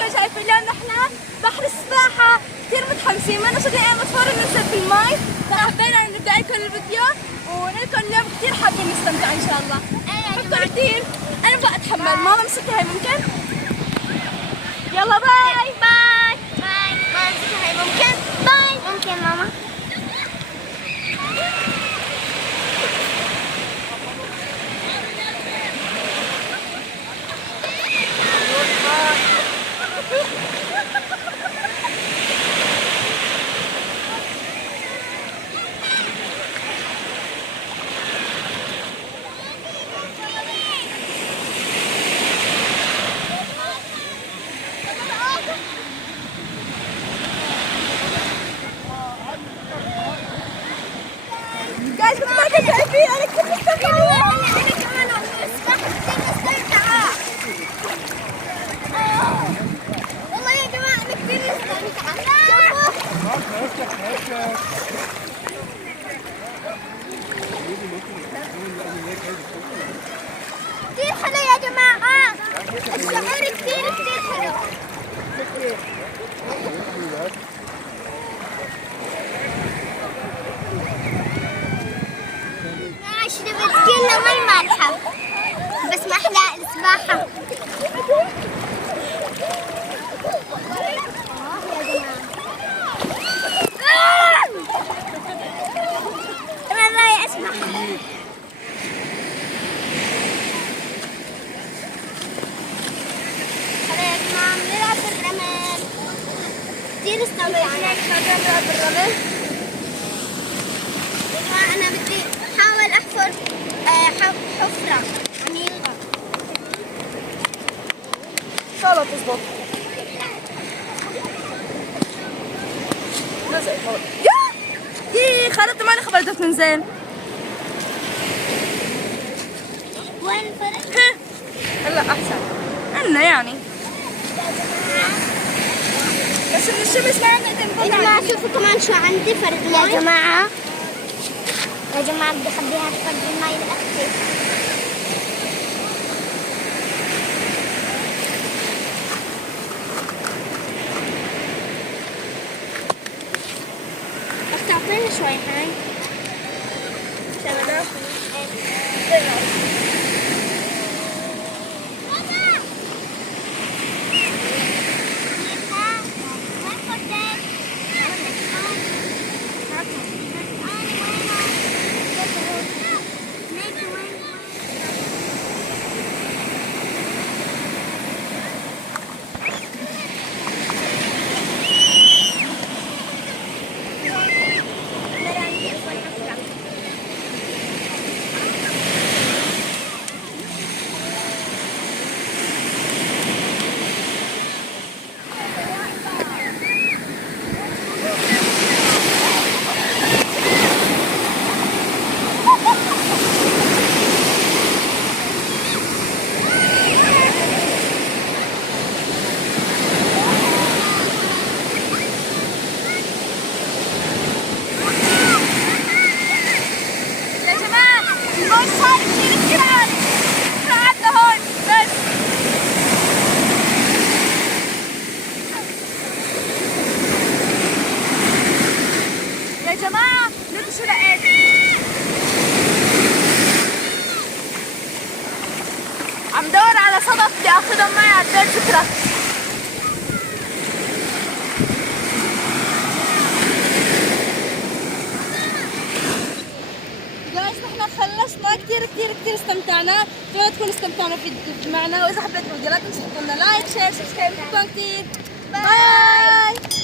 كنتم شايفين اليوم نحن بحر السباحة كثير متحمسين، ما نشوف اي مطفور ننزل في المي، فحبينا نبدأ لكم الفيديو ونقول لكم اليوم كثير حابين نستمتع ان شاء الله. بحبكم كثير، انا بقى اتحمل، ماما امسكي هاي ممكن؟ يلا باي باي باي. ماما امسكي هاي ممكن؟ باي. ممكن ماما. جايز كنتم ما كنتم شايفين انا كثير مستمتعة. انا كمان والله السباحة كثير مستمتعة. والله يا جماعة انا كثير مستمتعة. كثير حلو يا جماعة، الشعور كثير حلو. شربت كله مي مالحة بس ما أحلى السباحة. أنا راي أسمع. هلا يا جماعة بنلعب بالرمل، كثير استمتعنا. نلعب بالرمل. يا جماعة أنا بدي أحاول أحفر حفرة عميقة. ان شاء الله تزبط. نزل خلاص. يا خالتي مالي خبرتك تنزل. وين الفرق؟ هلا احسن عنا يعني، بس من الشمس ما عندنا يا جماعة شوفوا كمان شو عندي فرد يا جماعة. يا جماعة بدي أخبيها في فرد المي لأختي. أختي أعطيني شوي هاي. يا جماعة لقوا شو لقيت. عم دور على صدف بدي اخذهم معي على البيت. شكرا. جايز نحن خلصنا، كثير استمتعنا، اتمنى تكونوا استمتعنا معنا، واذا حبيتوا الفيديو لا تنسوا تحطوا لنا لايك شير سبسكرايب. كثير باي.